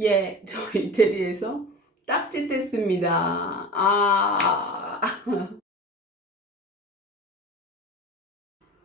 예, 저 이태리에서 딱지 뗐습니다.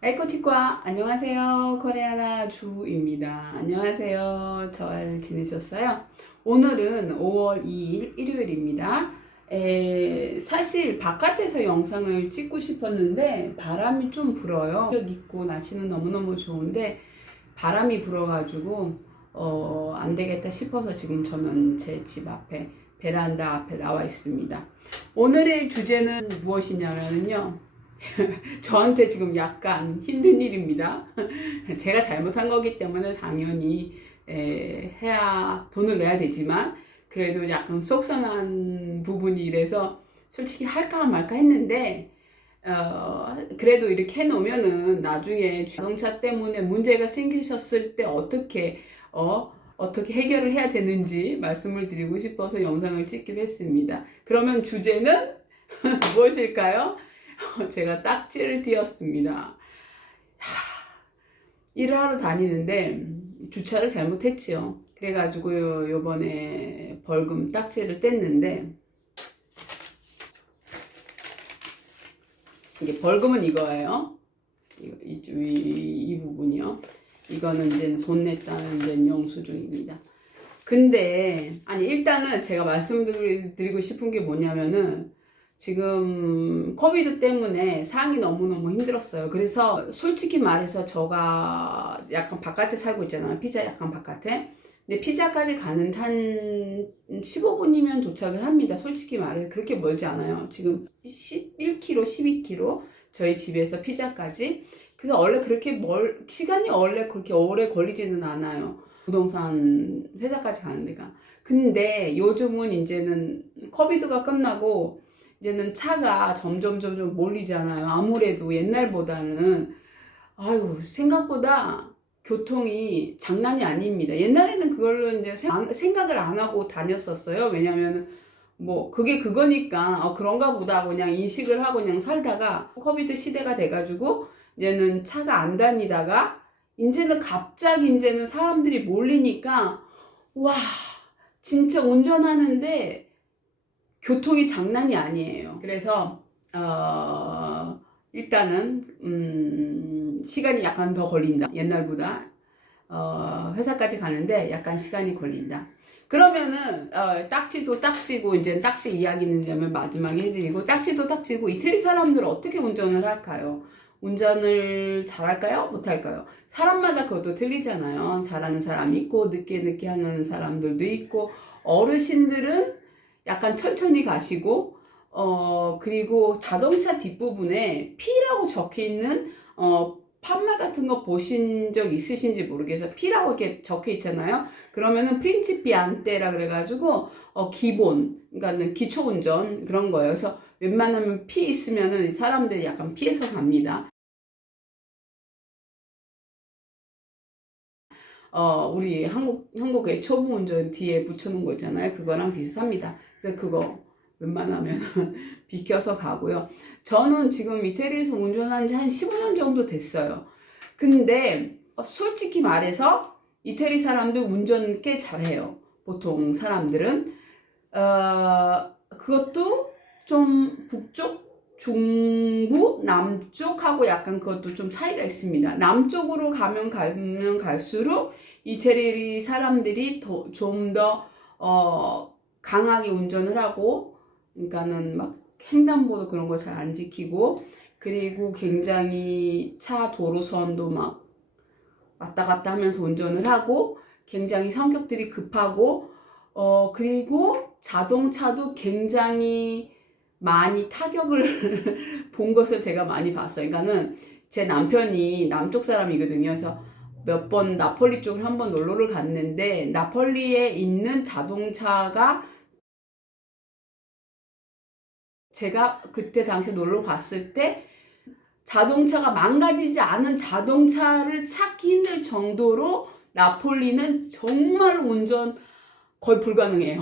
에코치과 안녕하세요. 코레아나 주입니다. 안녕하세요. 잘 지내셨어요? 오늘은 5월 2일 일요일입니다. 사실 바깥에서 영상을 찍고 싶었는데 바람이 좀 불어요. 있고 날씨는 너무너무 좋은데 바람이 불어가지고 안 되겠다 싶어서 지금 저는 제 집 앞에 베란다 앞에 나와 있습니다. 오늘의 주제는 무엇이냐면요. 저한테 지금 약간 힘든 일입니다. 제가 잘못한 거기 때문에 당연히 돈을 내야 되지만 그래도 약간 속상한 부분이 이래서 솔직히 할까 말까 했는데 그래도 이렇게 해놓으면은 나중에 자동차 때문에 문제가 생기셨을 때 어떻게 해결을 해야 되는지 말씀을 드리고 싶어서 영상을 찍기로 했습니다. 그러면 주제는 무엇일까요? 제가 딱지를 띄었습니다. 일을 하러 다니는데 주차를 잘못했지요. 그래가지고 요번에 벌금 딱지를 뗐는데 이게 벌금은 이거예요. 이 부분이요. 이거는 이제 돈 냈다는 이제 영수증입니다. 근데 아니 일단은 제가 말씀드리고 싶은 게 뭐냐면은 지금 코비드 때문에 상이 너무너무 힘들었어요. 그래서 솔직히 말해서 제가 약간 바깥에 살고 있잖아요. 피자 약간 바깥에. 근데 피자까지 가는 한 15분이면 도착을 합니다. 솔직히 말해서 그렇게 멀지 않아요. 지금 11km, 12km 저희 집에서 피자까지. 그래서 원래 시간이 원래 그렇게 오래 걸리지는 않아요. 부동산 회사까지 가는 데가. 근데 요즘은 이제는 코비드가 끝나고 이제는 차가 점점 몰리잖아요. 아무래도 옛날보다는 생각보다 교통이 장난이 아닙니다. 옛날에는 그걸로 이제 생각을 안 하고 다녔었어요. 왜냐면 뭐 그게 그거니까 그런가 보다 그냥 인식을 하고 그냥 살다가 코비드 시대가 돼가지고 이제는 차가 안 다니다가 이제는 갑자기 이제는 사람들이 몰리니까 와 진짜 운전하는데 교통이 장난이 아니에요. 그래서 일단은 시간이 약간 더 걸린다. 옛날보다 회사까지 가는데 약간 시간이 걸린다. 그러면은 딱지도 딱지고 이제 딱지 이야기는 마지막에 해드리고 딱지도 딱지고 이태리 사람들 어떻게 운전을 할까요? 운전을 잘할까요? 못할까요? 사람마다 그것도 틀리잖아요. 잘하는 사람이 있고 늦게 하는 사람들도 있고 어르신들은 약간 천천히 가시고 그리고 자동차 뒷부분에 P라고 적혀있는 판마 같은 거 보신 적 있으신지 모르겠어요. P라고 이렇게 적혀 있잖아요. 그러면은 프린치피안테라 그래가지고 기본, 그러니까는 기초 운전 그런 거예요. 그래서 웬만하면 P 있으면은 사람들이 약간 피해서 갑니다. 우리 한국의 초보 운전 뒤에 붙여놓은 거 있잖아요. 그거랑 비슷합니다. 그래서 그거 웬만하면 비켜서 가고요. 저는 지금 이태리에서 운전한 지 한 15년 정도 됐어요. 근데 솔직히 말해서 이태리 사람들 운전 꽤 잘해요. 보통 사람들은. 그것도 좀 북쪽, 중부, 남쪽하고 약간 그것도 좀 차이가 있습니다. 남쪽으로 가면 갈수록 이태리 사람들이 좀 더 강하게 운전을 하고, 그러니까는 막 횡단보도 그런 거 잘 안 지키고, 그리고 굉장히 차 도로선도 막 왔다 갔다 하면서 운전을 하고, 굉장히 성격들이 급하고, 그리고 자동차도 굉장히 많이 타격을 본 것을 제가 많이 봤어요. 그러니까는 제 남편이 남쪽 사람이거든요. 그래서 몇 번 나폴리 쪽을 한번 놀러를 갔는데 나폴리에 있는 자동차가 제가 그때 당시 놀러 갔을 때 자동차가 망가지지 않은 자동차를 찾기 힘들 정도로 나폴리는 정말 운전 거의 불가능해요.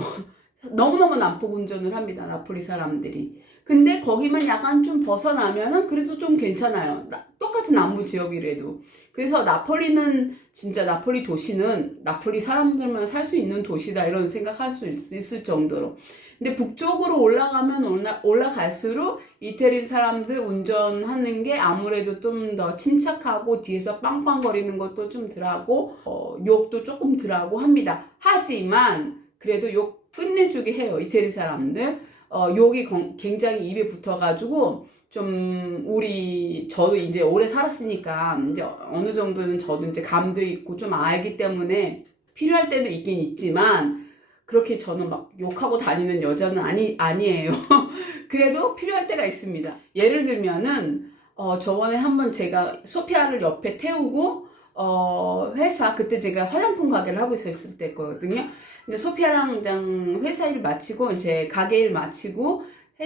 너무너무 난폭 운전을 합니다. 나폴리 사람들이. 근데 거기만 약간 좀 벗어나면은 그래도 좀 괜찮아요. 똑같은 남부 지역이라도. 그래서 나폴리는 진짜 나폴리 도시는 나폴리 사람들만 살 수 있는 도시다 이런 생각할 수 있을 정도로. 근데 북쪽으로 올라가면 올라갈수록 이태리 사람들 운전하는 게 아무래도 좀 더 침착하고 뒤에서 빵빵거리는 것도 좀 덜하고 욕도 조금 덜하고 합니다. 하지만 그래도 욕 끝내주게 해요. 이태리 사람들. 욕이 굉장히 입에 붙어가지고 좀 저도 이제 오래 살았으니까 이제 어느 정도는 저도 이제 감도 있고 좀 알기 때문에 필요할 때도 있긴 있지만 그렇게 저는 막 욕하고 다니는 여자는 아니에요. 그래도 필요할 때가 있습니다. 예를 들면은 저번에 한번 제가 소피아를 옆에 태우고 회사 그때 제가 화장품 가게를 하고 있었을 때거든요. 근데 소피아랑 그냥 회사 일 마치고 이제 가게 일 마치고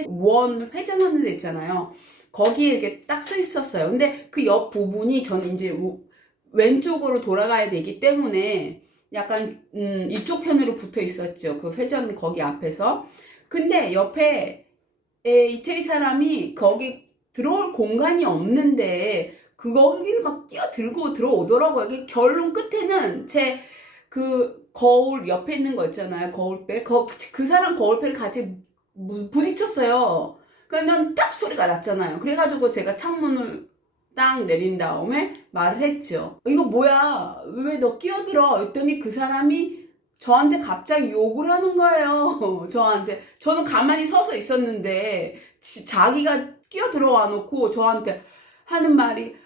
원 회전하는 데 있잖아요. 거기에 이렇게 딱 써 있었어요. 근데 그 옆 부분이 저는 이제 왼쪽으로 돌아가야 되기 때문에 약간 이쪽 편으로 붙어 있었죠. 그 회전 거기 앞에서. 근데 옆에 이태리 사람이 거기 들어올 공간이 없는데 거기를 막 끼어들고 들어오더라고요. 이게 결론 끝에는 제 그 거울 옆에 있는 거 있잖아요. 거울배. 그 사람 거울배를 같이 부딪혔어요. 그러면 딱 소리가 났잖아요. 그래가지고 제가 창문을 딱 내린 다음에 말을 했죠. 이거 뭐야? 왜 너 끼어들어? 했더니 그 사람이 저한테 갑자기 욕을 하는 거예요. 저한테. 저는 가만히 서서 있었는데 자기가 끼어들어와 놓고 저한테 하는 말이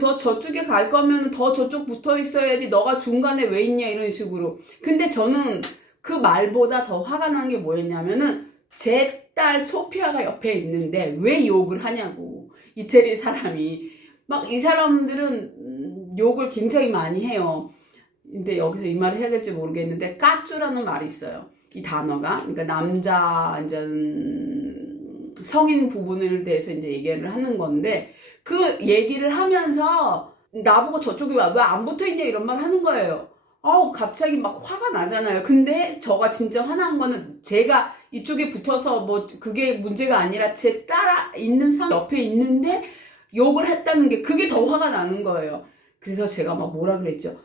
너 저쪽에 갈 거면 더 저쪽 붙어 있어야지. 너가 중간에 왜 있냐 이런 식으로. 근데 저는 그 말보다 더 화가 난 게 뭐였냐면은 제 딸 소피아가 옆에 있는데 왜 욕을 하냐고. 이태리 사람이. 막 이 사람들은 욕을 굉장히 많이 해요. 근데 여기서 이 말을 해야 될지 모르겠는데 까쭈라는 말이 있어요. 이 단어가. 그러니까 남자 이제 성인 부분을 대해서 이제 얘기를 하는 건데 그 얘기를 하면서 나보고 저쪽에 왜 안 붙어 있냐 이런 말 하는 거예요. 갑자기 막 화가 나잖아요. 근데 저가 진짜 화난 거는 제가 이쪽에 붙어서 뭐 그게 문제가 아니라 제 따라 있는 사람 옆에 있는데 욕을 했다는 게 그게 더 화가 나는 거예요. 그래서 제가 막 뭐라 그랬죠.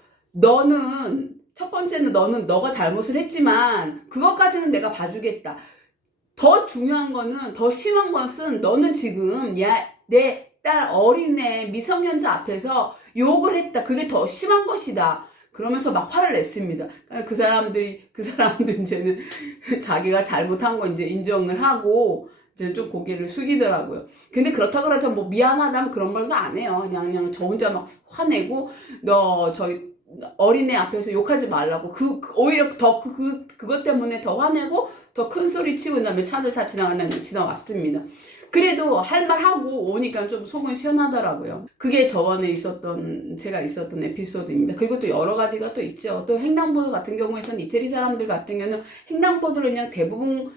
첫 번째는 너는 너가 잘못을 했지만 그것까지는 내가 봐주겠다. 더 중요한 거는 더 심한 것은 너는 지금 내 딸 어린애 미성년자 앞에서 욕을 했다. 그게 더 심한 것이다. 그러면서 막 화를 냈습니다. 그 사람들 이제는 자기가 잘못한 거 이제 인정을 하고 이제 좀 고개를 숙이더라고요. 근데 그렇다고 뭐 미안하다면 그런 말도 안 해요. 그냥 저 혼자 막 화내고 너 저희 어린애 앞에서 욕하지 말라고 오히려 더 그것 때문에 더 화내고 더 큰 소리 치고 그다음에 차들 다 지나왔습니다. 그래도 할 말 하고 오니까 좀 속은 시원하더라고요. 그게 저번에 제가 있었던 에피소드입니다. 그리고 또 여러 가지가 또 있죠. 또 횡단보도 같은 경우에는 이태리 사람들 같은 경우는 횡단보도를 그냥 대부분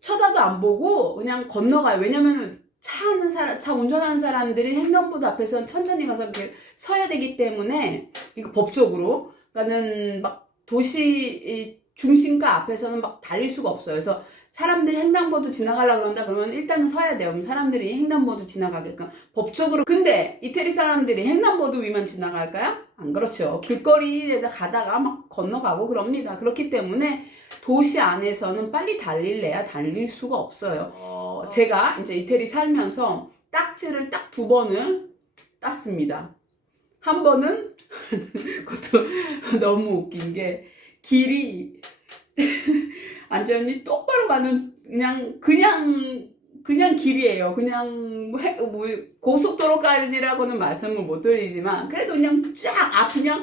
쳐다도 안 보고 그냥 건너가요. 왜냐면은 차 운전하는 사람들이 횡단보도 앞에서는 천천히 가서 이렇게 서야 되기 때문에 이거 법적으로 그러니까는 막 도시 중심가 앞에서는 막 달릴 수가 없어요. 그래서 사람들이 횡단보도 지나가려고 그런다 그러면 일단은 서야 돼요. 그럼 사람들이 횡단보도 지나가게끔 법적으로. 근데 이태리 사람들이 횡단보도 위만 지나갈까요? 안 그렇죠. 길거리에다 가다가 막 건너가고 그럽니다. 그렇기 때문에 도시 안에서는 빨리 달릴래야 달릴 수가 없어요. 제가 이제 이태리 살면서 딱지를 딱 2번을 땄습니다. 한 번은 그것도 너무 웃긴 게 길이 완전히 똑바로 가는 그냥 길이에요. 그냥 뭐 고속도로까지라고는 말씀을 못 드리지만 그래도 그냥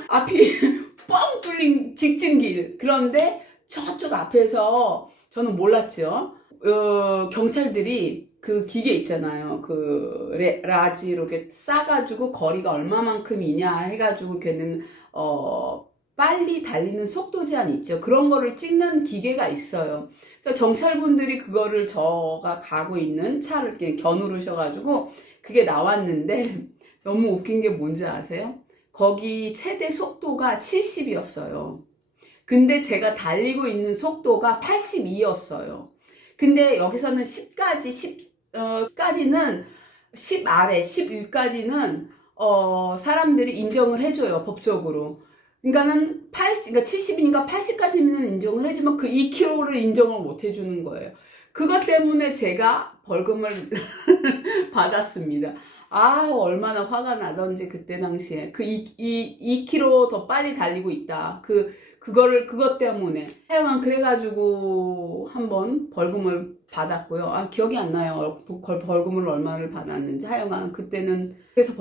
앞이 뻥 뚫린 직진길. 그런데 저쪽 앞에서 저는 몰랐죠. 경찰들이 그 기계 있잖아요. 그 라지로 이렇게 싸가지고 거리가 얼마만큼이냐 해가지고 걔는 빨리 달리는 속도 제한 있죠. 그런 거를 찍는 기계가 있어요. 그래서 경찰분들이 그거를 저가 가고 있는 차를 이렇게 겨누르셔가지고 그게 나왔는데 너무 웃긴 게 뭔지 아세요? 거기 최대 속도가 70이었어요. 근데 제가 달리고 있는 속도가 82였어요. 근데 여기서는 10까지, 10까지는 10 아래, 10 위까지는 사람들이 인정을 해줘요, 법적으로. 그러니까는 80, 그러니까 70이니까 80까지는 인정을 해주면 그 2km를 인정을 못 해주는 거예요. 그것 때문에 제가 벌금을 받았습니다. 아, 얼마나 화가 나던지, 그때 당시에. 그 2km 더 빨리 달리고 있다. 그것 때문에. 하여간 그래가지고 한번 벌금을 받았고요. 아, 기억이 안 나요. 벌금을 얼마를 받았는지. 하여간 그때는, 그래서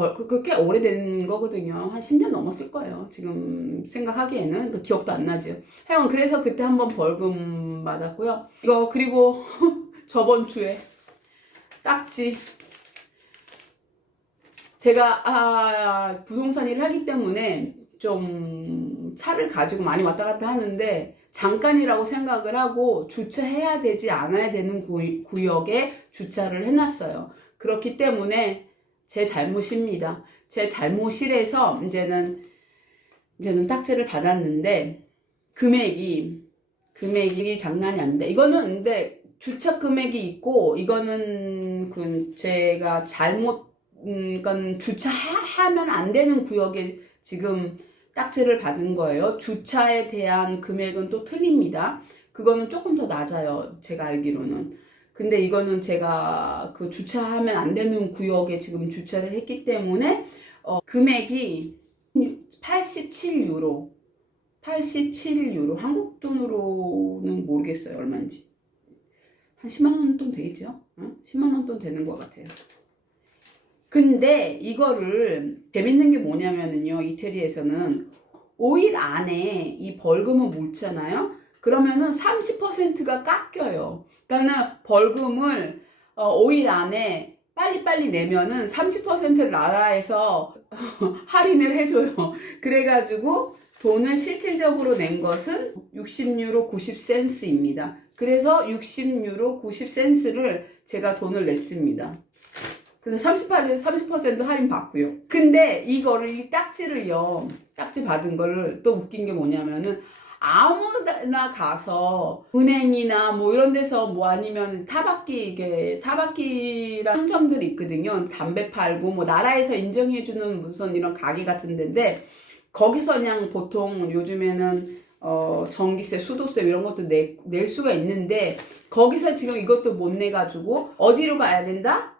꽤 오래된 거거든요. 한 10년 넘었을 거예요. 지금 생각하기에는. 그 기억도 안 나죠. 하여간 그래서 그때 한번 벌금 받았고요. 이거, 그리고 저번 주에 딱지. 제가 부동산 일을 하기 때문에 좀 차를 가지고 많이 왔다 갔다 하는데 잠깐이라고 생각을 하고 주차해야 되지 않아야 되는 구역에 주차를 해놨어요. 그렇기 때문에 제 잘못입니다. 제 잘못이라서 이제는 딱지를 받았는데 금액이 장난이 아닙니다. 이거는 근데 주차 금액이 있고 이거는 제가 그러니까 주차하면 안 되는 구역에 지금 딱지를 받은 거예요. 주차에 대한 금액은 또 틀립니다. 그거는 조금 더 낮아요. 제가 알기로는. 근데 이거는 제가 그 주차하면 안 되는 구역에 지금 주차를 했기 때문에 금액이 87유로. 87유로. 한국 돈으로는 모르겠어요. 얼마인지. 한 10만 원 돈 되겠죠? 10만 원 돈 되는 것 같아요. 근데 이거를 재밌는 게 뭐냐면은요, 이태리에서는 5일 안에 이 벌금을 물잖아요. 그러면은 30%가 깎여요. 그러니까는 벌금을 5일 안에 빨리빨리 내면은 30%를 나라에서 할인을 해줘요. 그래가지고 돈을 실질적으로 낸 것은 60유로 90센스입니다. 그래서 60유로 90센스를 제가 돈을 냈습니다. 그래서 30% 할인 받고요. 근데 이 딱지를요, 딱지 받은 거를 또 웃긴 게 뭐냐면은 아무나 가서 은행이나 뭐 이런 데서 뭐 아니면 타바키랑 상점들이 있거든요. 담배 팔고 뭐 나라에서 인정해주는 무슨 이런 가게 같은 데인데 거기서 그냥 보통 요즘에는 전기세, 수도세 이런 것도 낼 수가 있는데 거기서 지금 이것도 못 내가지고 어디로 가야 된다?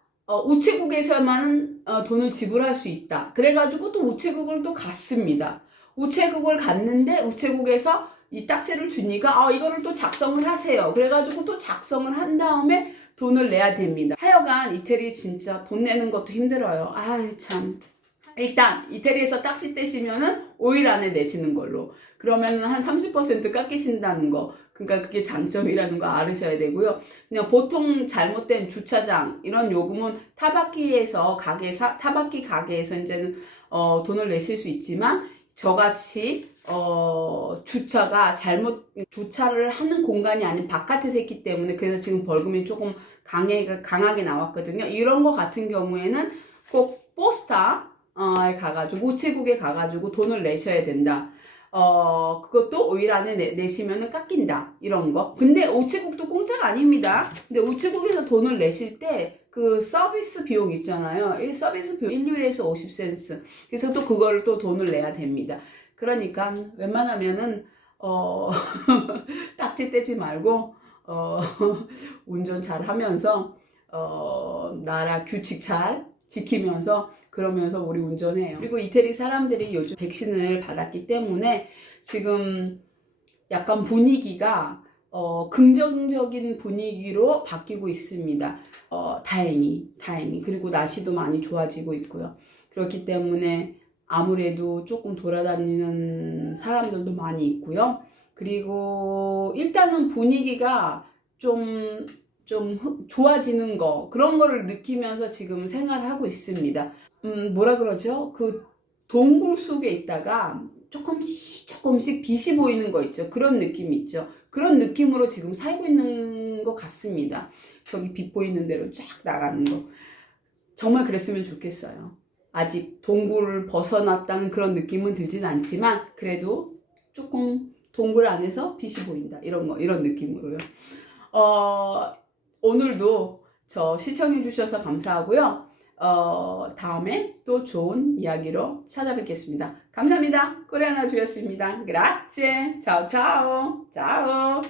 우체국에서만 돈을 지불할 수 있다. 그래가지고 또 우체국을 또 갔습니다. 우체국을 갔는데 우체국에서 이 딱지를 주니까 이거를 또 작성을 하세요. 그래가지고 또 작성을 한 다음에 돈을 내야 됩니다. 하여간 이태리 진짜 돈 내는 것도 힘들어요. 아이 참. 일단 이태리에서 딱지 떼시면은 5일 안에 내시는 걸로. 그러면은 한 30% 깎이신다는 거. 그러니까 그게 장점이라는 거 알으셔야 되고요. 그냥 보통 잘못된 주차장 이런 요금은 타바키 가게에서 이제는 돈을 내실 수 있지만 저같이 주차가 주차를 하는 공간이 아닌 바깥에서 했기 때문에 그래서 지금 벌금이 조금 강하게 나왔거든요. 이런 거 같은 경우에는 꼭 포스타에 가가지고 우체국에 가가지고 돈을 내셔야 된다. 그것도 5일 안에 내시면은 깎인다. 이런 거. 근데 우체국도 공짜가 아닙니다. 근데 우체국에서 돈을 내실 때 그 서비스 비용 있잖아요. 이 서비스 비용 1유로에서 50센스. 그래서 또 그거를 또 돈을 내야 됩니다. 그러니까 웬만하면은 딱지 떼지 말고 운전 잘 하면서 나라 규칙 잘 지키면서 그러면서 우리 운전해요. 그리고 이태리 사람들이 요즘 백신을 받았기 때문에 지금 약간 분위기가 긍정적인 분위기로 바뀌고 있습니다. 다행히. 그리고 날씨도 많이 좋아지고 있고요. 그렇기 때문에 아무래도 조금 돌아다니는 사람들도 많이 있고요. 그리고 일단은 분위기가 좀 좋아지는 그런 거를 느끼면서 지금 생활을 하고 있습니다. 뭐라 그러죠? 그 동굴 속에 있다가 조금씩 빛이 보이는 거 있죠. 그런 느낌이 있죠. 그런 느낌으로 지금 살고 있는 것 같습니다. 저기 빛 보이는 대로 쫙 나가는 거. 정말 그랬으면 좋겠어요. 아직 동굴을 벗어났다는 그런 느낌은 들진 않지만 그래도 조금 동굴 안에서 빛이 보인다. 이런 느낌으로요. 오늘도 저 시청해 주셔서 감사하고요. 다음에 또 좋은 이야기로 찾아뵙겠습니다. 감사합니다. 코레아나 주였습니다. Grazie. Ciao ciao. Ciao.